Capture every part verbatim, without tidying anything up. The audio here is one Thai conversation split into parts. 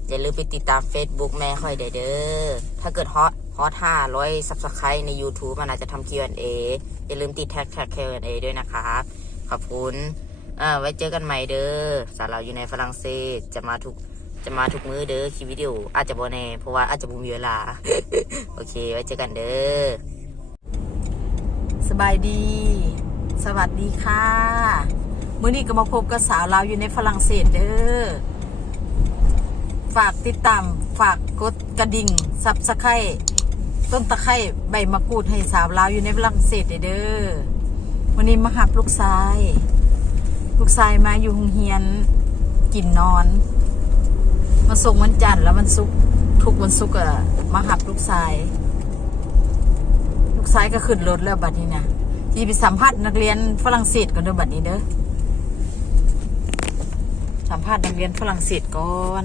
อย่าลืมไปติดตาม Facebook แม่ค่อยเด้อเด้อถ้าเกิดฮอตฮอตห้าร้อยซับสไครต์ใน YouTube มันอาจจะทำ คิว แอนด์ เอ อย่าลืมติดแท็กแท็ก คิว แอนด์ เอ ด้วยนะครับขอบคุณอ่าไว้เจอกันใหม่เด้อสาวเราอยู่ในฝรั่งเศสจะมาทุกจะมาทุกมื้อเด้อคลิปวิดีโออาจจะบ่แน่เพราะว่าอาจจะบ่มีเวลา โอเคไว้เจอกันเด้อสบายดีสวัสดีค่ะมื้อนี้ก็มาพบกับสาวเราอยู่ในฝรั่งเศสเด้อฝากติดตามฝากกดกระดิ่งซับสไครต์ต้นตะไคร้ใบมะกรูดให้สาวเราอยู่ในฝรั่งเศสเด้อวันนี้มาหับลูกชายลูกชายมาอยู่โรงเรียนกินนอนมาส่งวันจันทร์แล้ววันศุกร์ทุกวันศุกร์อะมาหับลูกชายลูกชายก็ขึ้นรถแล้วบัดนี้นะที่ไปสัมภาษณ์นักเรียนฝรั่งเศสก่อนเด้อบัดนี้เด้อสัมภาษณ์นักเรียนฝรั่งเศสก่อน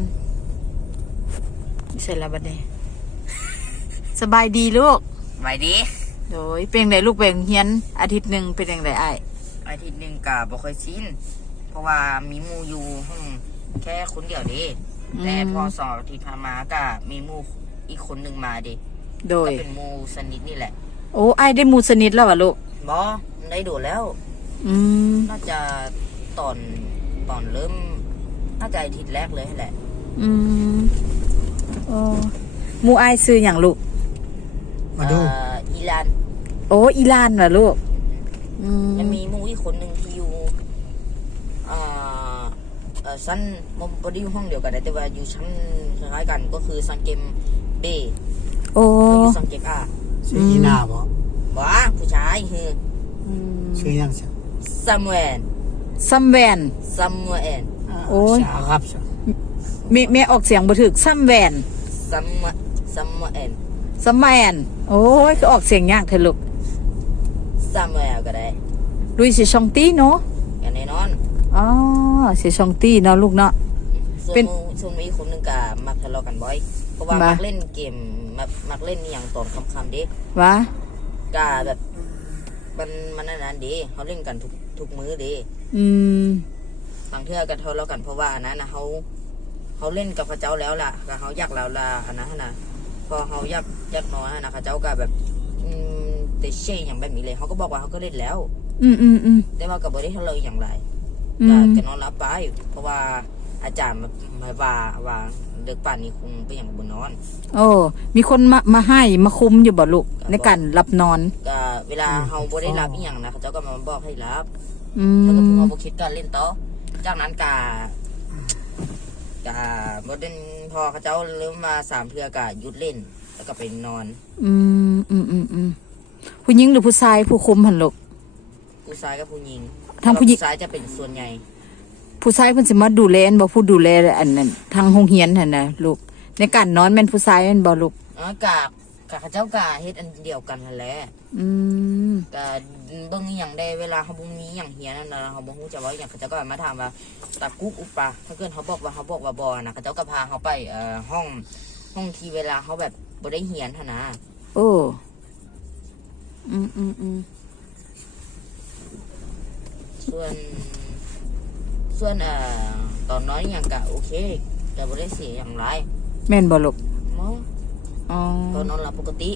เสร็จแล้วบัดนี้ สบายดีลูกสบายดีโดยเป็นไงลูกเป็นเฮียนอาทิตย์หนึ่งเป็นยังไงไอ้อาทิตย์หนึ่งกะบ่ค่อยชินเพราะว่ามีหมู่อยู่ห้องแค่คนเดียวดิแต่พอสองอาทิตย์ผ่านมาก็มีหมู่อีกคนหนึ่งมาดิโดยก็เป็นหมู่สนิทนี่แหละโอ้ไอ้ได้หมู่สนิทแล้ววะลูกบ่ได้โดดแล้วอืมน่าจะตอนตอนเริ่มน่าจะอาทิตย์แรกเลยแหละอืมโอ้หมู่ไอ้ซื้ออย่างลูกมาดูอีลานโอ้อีลานเหรอลูกยังมีหมู่อีกคนหนึ่งที่อยู่อ่าเออชั้นมันไม่ได้อยู่ห้องเดียวกันแต่ว่าอยู่ชั้นคล้ายๆกันก็คือซันเกมเบโอ้อยู่ซันเกมอาชื่ออีนาบ่บ่ผู้ชายคือชื่อยังไงซัมเวนซัมเวนซัมเวนโอ้ยครับแม่แม่ออกเสียงบ่ถูกซัมเวนซัมซัมเวนซัมเวนโอ้ยคือออกเสียงยากเถอะลูกซัมเวนก็ได้ลุยสิชองตี้เนาะอย่างแน่นอนอ๋อสิชองตี้เนาะลูกเนาะเป็นช่วงนี้คนนึงก็มักทะเลาะกันบ่อยเพราะว่ามักเล่นเกมมักมักเล่นอย่างตอนค่ำๆดิวะก็แบบมันมันนานๆดิเขาเล่นกันทุกทุกมื้อดิอืมบางเทื่อก็ทะเลาะกันเพราะว่าอันนั้นนะเขาเขาเล่นกับพระเจ้าแล้วล่ะก็เขาอยากแล้วล่ะอันนั้นนะพอเขาอยากอยากน้อยนะพระเจ้าก็แบบอืมแต่เช่อย่างแบบนี้เลยเขาก็บอกว่าเขาก็เล่นแล้วอืมอืมอืมแต่ว่ากับบริษัทเราอย่างไรก็จะนอนรับไปเพราะว่าอาจารย์มามาว่าว่าเด็กป่านนี้คงไปอย่างบนนอนโอ้มีคนมามาให้มาคุมอยู่บ่ลูกในการรับนอนก็เวลาเขาบ่ได้รับอย่างนะเขาเจ้าก็มาบอกให้รับอืมเขาก็พูดว่าบ่คิดการเล่นต่อจากนั้นกา กะบดเด่นพอเขาเจ้าเริ่มมาสามเทือกะหยุดเล่นแล้วก็ไปนอนอืมอืมอืมอืมผู้หญิงหรือผู้ชายผู้คุมหันลูกผู้ชายกับผู้หญิงทางผู้หญิงผู้ชายจะเป็นส่วนใหญ่ผู้ชายเพิ่นสิมาดูแลบ่ผู้ดูแลอันนั้นทางโรงเรียนหั่นน่ะลูกในการนอนแม่นผู้ชายแม่นบ่ลูกอ๋อกะกะเขาเจ้ากะเฮ็ดอันเดียวกันนั่นแหละอืมกะเบิ่งอีหยังได้เวลาเขาบ่มีหยังเฮียนนั่นน่ะเขาบ่ฮู้จะเว้าหยังเขาเจ้าก็มาถามว่าตะกุกอุปะถ้าเกิดเขาบอกว่าเขาบอกว่าบ่นะเขาเจ้าก็พาเขาไปเอ่อห้องห้องที่เวลาเขาแบบบ่ได้เฮียนหั่นน่ะโอ้อืมอืมอืมส่วนส่วนเอ่อตอนน้อยอย่างกะโอเคแต่บ่ได้เสียอย่างไรแม่นบ่ลูกอ๋อตอนนอนหลับปกติ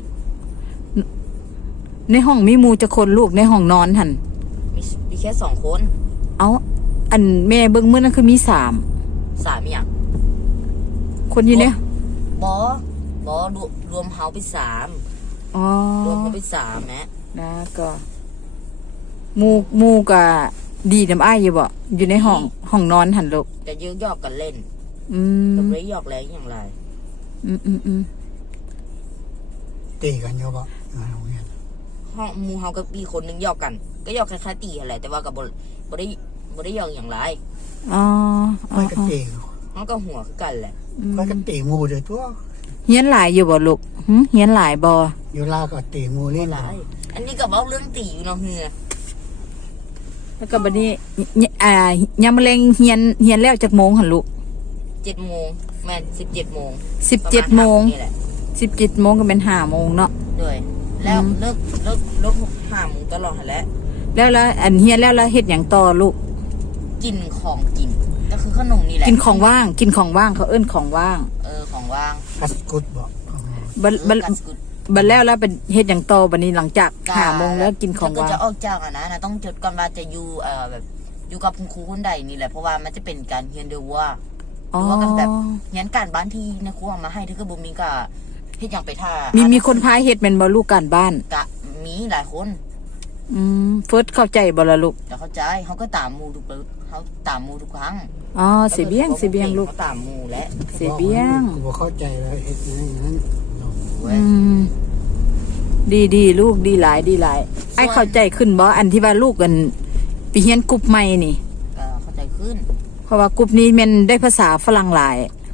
ในห้องมีหมู่จักคนลูกในห้องนอนหั่นมีมีแค่สองคนเอาอันแม่เบิ่งมื้อนั้นคือมีสามสามอย่างคนอยู่เนี่ยบ่บ่รวมเฮาไปสามอ๋อรวมเฮาไปสามแม่นะก็หมู่หมู่ก็ดีนำอ้ายอยู่บ่อยู่ในห้องห้องนอนหั่นลูกแต่ยื้อยอกกันเล่นอืมก็บ่ได้หยอกแรงอย่างไรอืมอืมอืมตีกันอยู่บ่โรงเรียนห้องหมู่เฮากับอีกคนนึงหยอกกันก็หยอกคล้ายๆตีอะไรแต่ว่าก็บ่บ่ได้บ่ได้หยอกอย่างไรอ๋อไม่กันตีเฮาก็หัวคือกันแหละไม่กันตีหมู่เด้อตัวเฮียนหลายอยู่บ่ลูกหึเฮียนหลายบ่อยู่ลาวก็ตีหมู่เล่นหลายอันนี้ก็เว้าเรื่องตีอยู่เนาะเฮือแล้วก็บัดนี้อ่ายามมื้อแลงเฮียนเฮียนแล้วจักโมงหั่นลูกเจ็ดโมงแม่น สิบเจ็ดโมงสิบเจ็ดโมงสิบเจ็ดโมงก็เป็นห้าโมงเนาะด้วยแล้วเลิกเลิกเลิกห้าโมงตลอดหั่นแหละแล้วแล้วอันเฮียนแล้วแล้วเฮ็ดหยังต่อลูกกินของกินก็คือขนมนี่แหละกินของว่าง กินของว่างเขาเอิ้นของว่างเออของว่างกัสกุดบอกบัดบัดกัสกุดบัดแล้วแล้วเป็นเฮ็ดอย่างโตบัดนี้หลังจากห้าโมงแล้วกินของถ้าว่างเกิดจะออกจากอ่ะนะนะต้องจดก่อนว่าจะอยู่เอ่อแบบอยู่กับคุณครูคนใดนี่แหละเพราะว่ามันจะเป็นการเรียนเดียวว่าหอ๋อรือว่ากันแบบงั้นการบ้านที่ในครูเอามาให้ถ้าเกิดบ่มีก็เฮ็ดหยังไปท่ามีมีมีคนพายเฮ็ดแม่นบ่ลูกการบ้านกะมีหลายคนอืมเฟิร์สเข้าใจบ่ล่ะลูกแต่เข้าใจเขาก็ตามหมูทุกเขาตามหมูทุกครั้งอ๋อสิเบียงสิเบียงลูกเขาตามหมูและสิเบียงกูบอกเข้าใจเลยเฮ็ดอย่างนั้นเว้อืยมดีดีลูกดีหลายดีหลายไอ้เข้าใจขึ้นบ่อันที่ว่าลูกกันไปเรียนกรุ๊ปใหม่นี่ก็เข้าใจขึ้นเพราะว่ากรุ๊ปนี้แมันได้ภาษาฝรั่งหลาย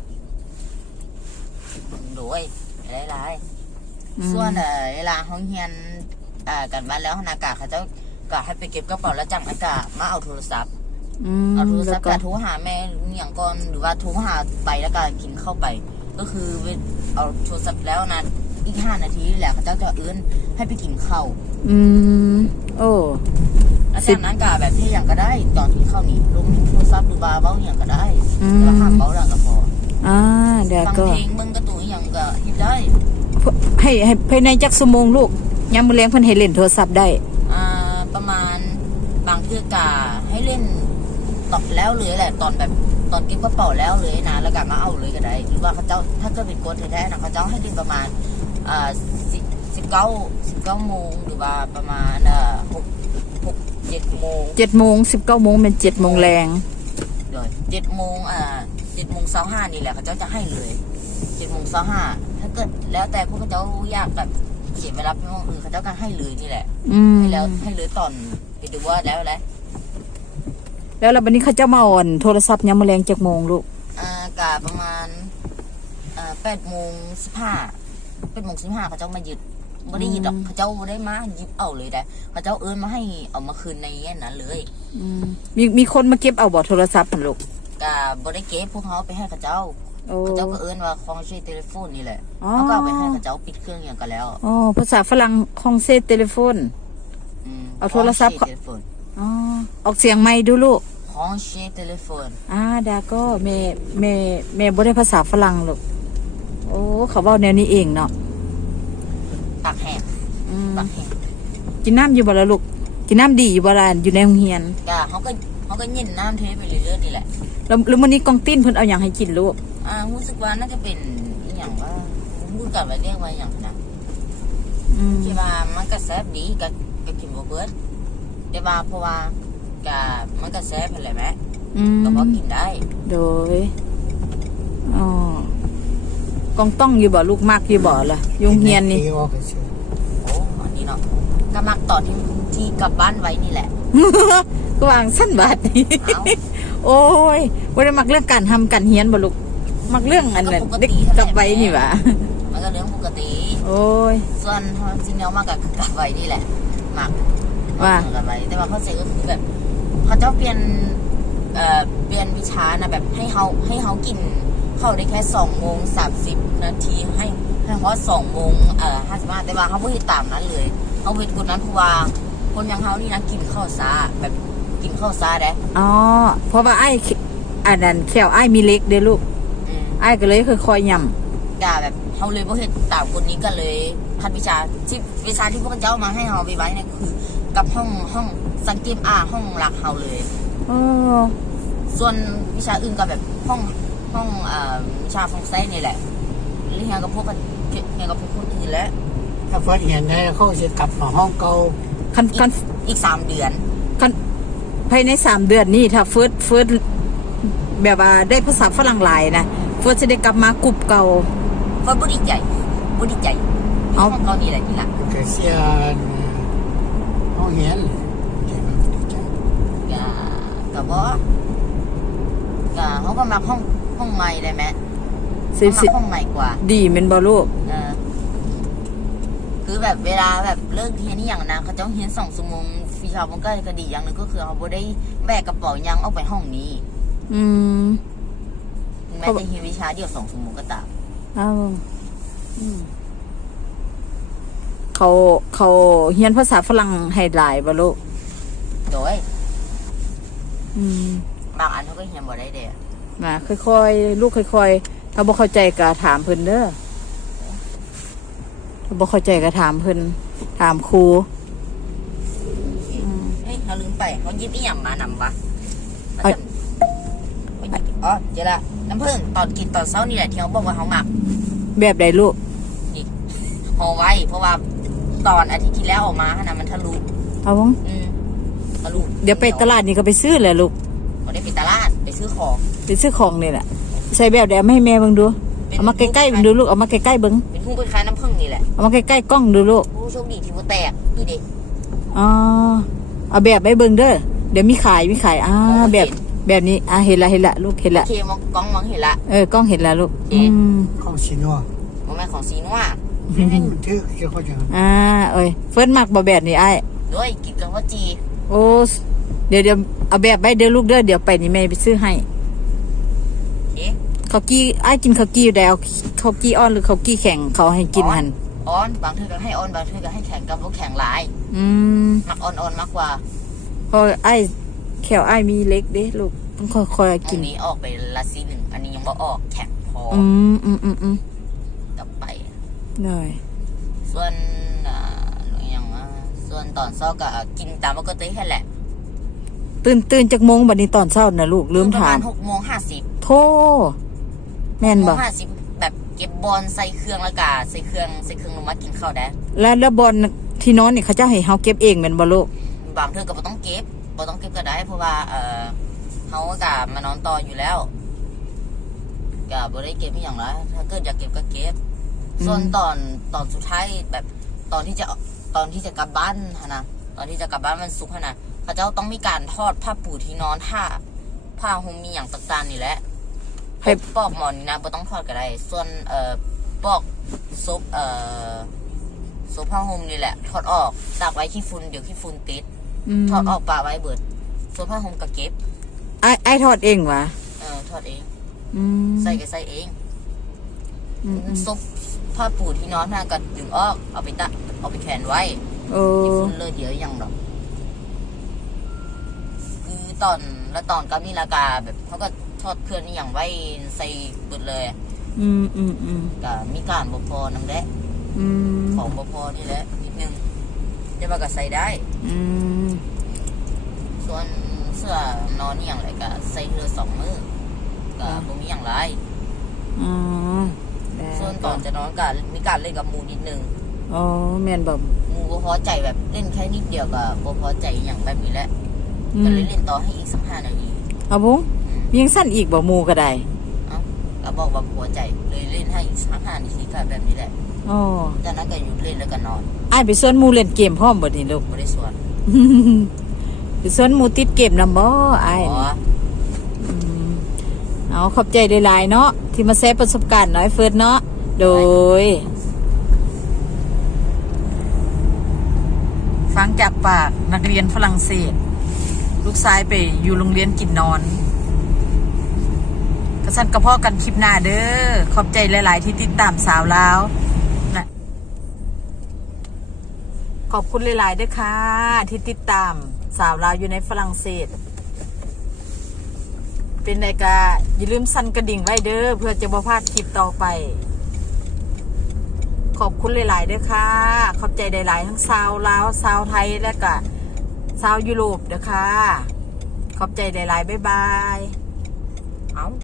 โดยหลายอืมๆส่วนเอ่อเวลาห้องเรียนอ่ากันบ้านแล้วนากาเขาเจ้าก็ให้ไปเก็บกระเป๋าแล้วจังอากามาเอาโทรศัพท์อืมเอาโทรแล้ศัวพท์ก็ก็โทรหาแม่อย่างก่อนหรือว่าโทรหาไปแล้วก็กินเข้าไป ก็คือเอาโทรศัพท์แล้วนะอีกห้านาทีแหละเขาเจ้าจะเอื้อนให้ไปกินข้าวอืมโอ้แล้วสิจากนั้นก็แบบที่อย่างก็ได้ตอนที่เข้านี่ลงโทรศัพท์ดูบาร์เบ้าอย่างก็ได้อืมแต่ว่าห้ามเบ้าหลังก็พออ่าเดี๋ยวฟังก็เพลงเบิ่งการ์ตูนอหย่างก็เฮ็ดได้ให้ให้ภายในจักชั่วโมงลูกยามมื้อแลงเพิ่นให้เล่นโทรศัพท์ได้อ่าประมาณบางเทื่อกาให้เล่นตอบแล้วเลยแหละตอนแบบตอนเก็บกระเป๋าแล้วเลยนะแล้วก็มาเอาเลยก็ได้หรือว่าเขาเจ้าถ้าเกิดเป็นโค้ดแท้ๆนะเขาเจ้าให้เล่นประมาณอ่าสิบสิบเก้าสิบเก้าโมงหรือว่าประมาณอ่าหกหกเจ็ดโมงเจ็ดโมงสิบเก้าโมงเป็นเจ็ดโมงแรงเดี๋ยวเจ็ดโมงอ่าเจ็ดโมงเช้าห้านี่แหละเขาเจ้าจะให้เลยเจ็ดโมงเช้าห้าถ้าเกิดแล้วแต่พวกเขาเจ้าอยากแบบเขียนเวลาเป็นวันอื่นเขาเจ้าก็ให้เลยนี่แหละอืมให้แล้วให้เลยตอนไปดูว่าแล้วแหละแล้วแล้วบัดนี้เขาจะมาอ่อนโทรศัพท์ยามมื้อแลงจักโมงลูกอ่ากาประมาณอ่าแปดโมงสิบห้าแปดโมงสิบห้าเขาเจ้ามายึดไม่ได้ยึดหรอกเขาเจ้าไม่ได้มายึดเอาเลยแต่เขาเจ้าเอิ้นมาให้เอามาคืนในนั้นเลยอืมมีมีคนมาเก็บเอาบ่โทรศัพท์หั่นลูกกาบริเก็บพวกเขาไปให้เขาเจ้าโอ้เขาเจ้าก็เอิ้นว่าคองช่วยเทเลโฟนนี่แหละอ๋อเขาก็เอาไปให้เขาเจ้าปิดเครื่องอย่างกันแล้วอ๋อภาษาฝรั่งคองเซเทเลโฟนมเอาโทรศัพท์คองช่วยเทเลโฟนอ๋อออกเสียงไม่ดูลูกคองช่วยเทเลโฟนอ่าดาก็แม่แม่แม่บ่ได้ภาษาฝรั่งลูกโอ้เขาเว้าแนวนี้เองเนาะปากแห้งอืมปากแห้งกินน้ำอยู่บ่ล่ะลูกกินน้ำดีอยู่บ่ล่ะอยู่ในโรงเรียนกาเขาก็เขาก็เย็นน้ำเทไปเรื่อยๆนี่แหละแล้วแล้วมื้อนี้กองติ้นเพิ่นเอาหยังให้กินลูกอ่ารู้สึกว่าน่าจะเป็นอหย่างว่าพูดกันไปเรียกว่าอย่างนะอืมคิดว่ามันก็แซ่บดีกับกับกินบ่เบิดแต่ว่าเพราะว่าก็มันก็แซ่บนั่นแหละแม่อืมก็พอกินได้โดยอ๋อกองต้องอยู่บ่ลูกมากอยู่บ่ล่ะโรงเรียนนี่ที่ว่าไปซื้อโอ้อันนี้เนาะก็มักตอนที่ที่กลับบ้านไว้นี่แหละก็วางสั้นบาดนี่เอ้าโอ้ยบ่ได้มักเรื่องการทำการเรียนบ่ลูกมักเรื่องอันนั้นเด็กกลับไว้นี่หว่ามันก็เรื่องปกติโอ้ยส่วนจริงๆมากกับกลับไว้นี่แหละมักว่ากลับไว้แต่ว่าเขาเสียก็คือแบบเขาจะเปลี่ยนเอ่อเปลี่ยนวิชานะแบบให้เขาให้เขากินเข้าได้แค่สองโมงสามสิบนาทีให้ให้เขาสองโมงเอ่อห้าสิบห้าแต่ว่าเขาไม่ได้ตามนั้นเลยเขาเวทกดนั้นเพราะว่าคนอย่างเขานี่นะกินข้าวซาแบบกินข้าวซาได้อ๋อเพราะว่าไอ้อันนั้นแขวไอ้มีเล็กเด้อลูกอืมไอ้ก็เลยค่อยๆย่ำด่าแบบเขาเลยบ่เห็นตามคนนี้ก็เลยพัดวิชาที่วิชาที่พวกเจ้ามาให้เขาไปไว้เนี่ยคือ กับห้องห้องสังเกตอาห้องหลักเขาเลยโอ้ส่วนวิชาอื่นก็แบบห้องห้องอ่าวิชาฟงไซนี่แหละเรียนกับพวกกันเรียนกับพวกคนอื่นแล้วถ้าเฟิร์สเห็นได้เขาจะกลับมาห้องเก่าคันอีคันกอีกสามเดือนคันภายในสามเดือนนี่ถ้าเฟิร์สเฟิร์สแบบว่าได้ภาษาฝรั่งหลายนะเฟิร์สจะได้กลับมากรุบเก่าเฟิร์สบุดีใจบุดีใจเอาห้องเขานี่แหละนี่แหละเกเซียนห้องเห็นใจมันดีใจกะกะบ่กะเขาก็มาห้องห้องใหม่ได้ไหมสิเขาสิมาห้องใหม่กว่าดีเมนบอลูกเออคือแบบเวลาแบบเลิกเรียนนี่อย่างนะเขาจะเรียนสองชั่วโมงฟีชาวมันก็ก็ดีอย่างหนึงก็คือเขาบ่ได้แบกกระเป๋ายังออกไปห้องนี้อืมถึงแม้จะเรียนวิชาเดียวสองชั่วโมงก็ตามเอาอืมเขาเขาเฮียนภาษาฝรั่งให้หลายบอลูกโดยอืมบางอันเขาก็เฮียนบ่ได้เด้อมาค่อยๆลูกค่อยๆถ้าบ่เข้าใจก็ถามเพิ่นเด้อถ้าบ่เข้าใจก็ถามเพิ่นถามครูเฮ้ยเขาลืมไปเขาหยิบอีหยังมานำวะเอ้ยอ๋อเจอละน้ำผึ้งตอนกินตอนเช้านี่แหละที่เขาบอกว่าเขาหมักแบบใดลูกนี่ห่อไว้เพราะว่าตอนอาทิตย์ที่แล้วออกมาขนาดมันทะลุเอาบ่อืมทะลุเดี๋ยวไปตลาดนี่ก็ไปซื้อแหละลูกเขาได้ไปตลาดไปซื้อของไปซื้อของนี่แหละใส่แบบใดเอามาให้แม่เบิ่งดูเอามาใกล้ๆเบิ่งดูลูกเอามาใกล้ๆเบิ่งเป็นผู้ไปขายน้ำผึ้งนี่แหละเอามาใกล้ๆกล้องดูลูกผู้โชคดีที่ว่าแตกนี่ดิอ๋อเอาแบบไปเบิ่งเด้อเดี๋ยวมีขายมีขายอ่าแบบแบบนี้อ่าเห็นละเห็นละลูกเห็นละเคมองกล้องมองเห็นละเออกล้องเห็นละลูกอืมเข้าชินัวโมแม่ของซีนัวมันถือเกี่ยวกับจังอ่าเอ้ยเฟิร์นมักบ่แบบนี้อ้ายด้วยกินกับว่าจีโอ้เดี๋ยวเดี๋ยวเอาแบบไปเดี๋ยวลูกเด้อเดี๋ยวไปนี่แม่ไปซื้อให้เอ๊ะข้าวกี้อ้ายกินข้าวกี้อยู่แล้วข้าวกี้อ่อนหรือข้าวกี้แข็งเขาให้กินหันออนบางเทื่อก็ให้ออนบางเทื่อก็ให้แข็งกับพวกแข็งหลายอืมมักออนออนมากกว่าเพราะไอ้ายแขวไอ้ายมีเล็กเด้ลูกต้องค่อยๆอักินนนี้ออกไปละซีหนึ่งอันนี้ยังบ่ออกแข็งพออืมอืมอืมอืมกลับไปหน่อยส่วนอ่าอย่างว่าส่วนตอนเช้าก็กินตามปกติแค่แหละตื่นตื่นจากโมงบัดนี้ตอนเช้านะลูกลืมประถามาณมหกโมงห้าสิบโทแม่นโมบ่งห้าสิบแบบเก็บบอลใส่เครื่องแล้วก็ใส่เครื่องใส่เครื่องลงมากินข้าวได้แล้วแล้วบอลที่นอนนี่เขาจะให้เฮาเก็บเองแม่นบ่ลูกบางเทื่อก็บ่ต้องเก็บบ่ต้องเก็บก็ได้ เพราะว่าเออเขาก็มานอนต่ออยู่แล้วก็บ่ได้เก็บอหย่างไรถ้าเกิดอยากเก็บก็เก็บ ส่วนตอนตอนสุดท้ายแบบตอนที่จะตอนที่จะกลับบ้านหั่นนะตอนที่จะกลับบ้านมันสุกร์หั่นนะเขาเจ้าต้องมีการทอดผ้าปูที่นอนผ้าผ้าห่มมีอย่างต่างๆนี่แหละให้ปอกหมอนนี่นะบ่ต้องทอดก็ได้ ส่วนเอ่อปอกซุปเอ่อซุปผ้าห่มนี่แหละทอดออกตากไว้ขี้ฝุ่นเดี๋ยวขี้ฝุ่นติดมทอดออกปะไว้เบิดส่วนผ้าห่มก็เก็บไอ้ไอ้ายทอดเองวะเออทอดเองอืมใส่ก็ใส่เองอืมอืมซุปผ้าปูที่นอนน่ะก็ดึงออกเอาไปตะเอาไปแขวนไว้โอ้ขี้ฝุ่นเลยเดี๋ยวยังดอกคือตอนแล้วตอนกับนี่ละกาแบบเขาก็ทอดเครื่องนี่อย่างไว้ใส่เบิดเลยอืมอืมอืมก็มีการบ่พอนำแหละอืมของบ่พอนี่แหละนิดนึงแต่ว่าก็ใส่ได้อืมส่วนเสื้อนอนนี่อย่างไรก็ใส่เรือสองมือก็บ่มีอย่างไรอ๋อแล้วส่วนตอนจะนอนก็มีการเล่นกับหมูนิดนึงอ๋อแม่นบ่หมูบ่พอใจแบบเล่นแค่นิดเดียวก็บ่พอใจอย่างแบบนี้แหละอืก็มเลยเล่นต่อให้อีกสักห้านาทีเอาบุ้งยังสั้นอีกบ่หมูก็ได้เอ้าก็บอกว่าพอใจเลยเล่นให้อีกสักห้านาทีก็แบบนี้แหละอ๋อจากนั้นก็หยุดเล่นแล้วก็นอนอ้ายไปสวนหมูเล่นเกมพร้อมบ่นี่ลูกบ่ได้สวนไปสวนหมูติดเกมนำบ่อ้ายอ๋ออืมเอาขอบใจหลายๆเนาะที่มาแชร์ประสบการณ์น้อยเฟิร์สเนาะโดย ฟังจากปากนักเรียนฝรั่งเศส ลูกชายไปอยู่โรงเรียนกินนอนกระสันกระเพาะกันคลิปหน้าเด้อขอบใจหลาย ๆ ที่ติดตามสาวลาวนะขอบคุณหลาย ๆ เด้อค่ะ ที่ติดตามสาวลาวอยู่ในฝรั่งเศส เป็นไงกาอย่าลืมสั่นกระดิ่งไว้เด้อเพื่อจะบ่พลาดคลิปต่อไป ขอบคุณหลาย ๆ เด้อค่ะ ขอบใจหลาย ๆ ทั้งชาวลาวชาวไทยและก็ชาวยุโรปเด้อค่ะ ขอบใจหลาย ๆ บ๊ายบายเอ้า